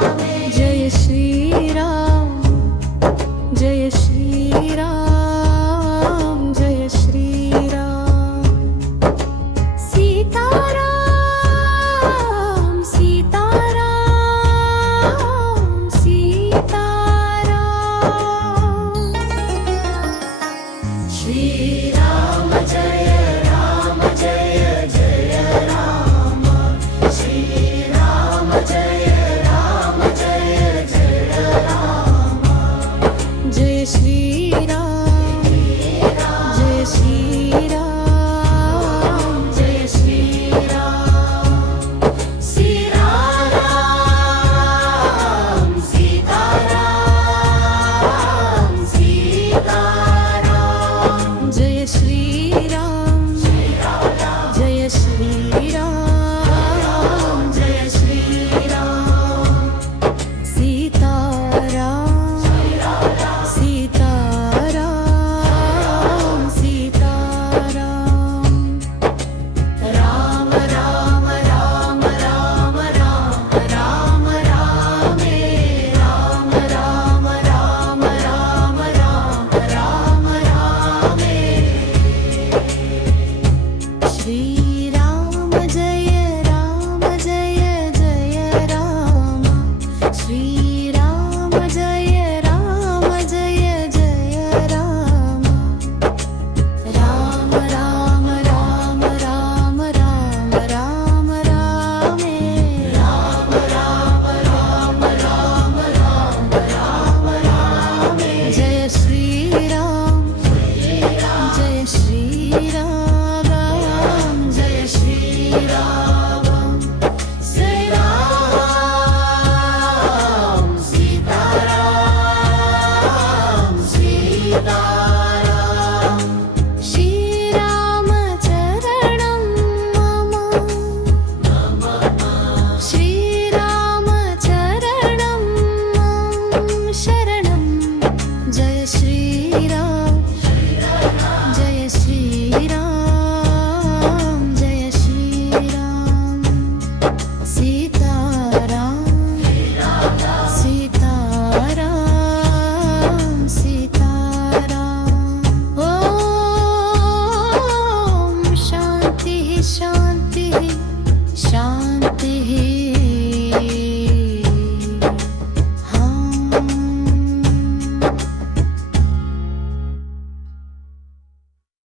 जय श्रीराम जय श्रीराम जय श्रीराम सीताराम सीताराम सीताराम श्रीराम जय राम जय जय राम श्रीराम जय राम जय जय राम जय श्रीराम जय श्रीराम जय श्रीराम सीताराम सीताराम सीताराम जय श्रीराम जय श्रीराम जय श्रीराम सीताराम सीताराम सीताराम राम राम राम राम राम राम रामे राम राम राम राम राम राम रामे श्रीराम जय राम जय जय राम श्रीराम जय राम जय जय राम राम राम राम राम राम राम रामे राम राम राम राम राम राम रामे जय श्रीराम जय श्रीराम जय श्रीराम श्रीराम सीताराम सीताराम श्रीरामचरणं मम श्रीरामचरणं मम शरणं जय श्रीराम जय श्रीराम जय श्रीराम सीताराम सीताराम सीताराम ॐ शान्तिः शान्तिः शान्तिः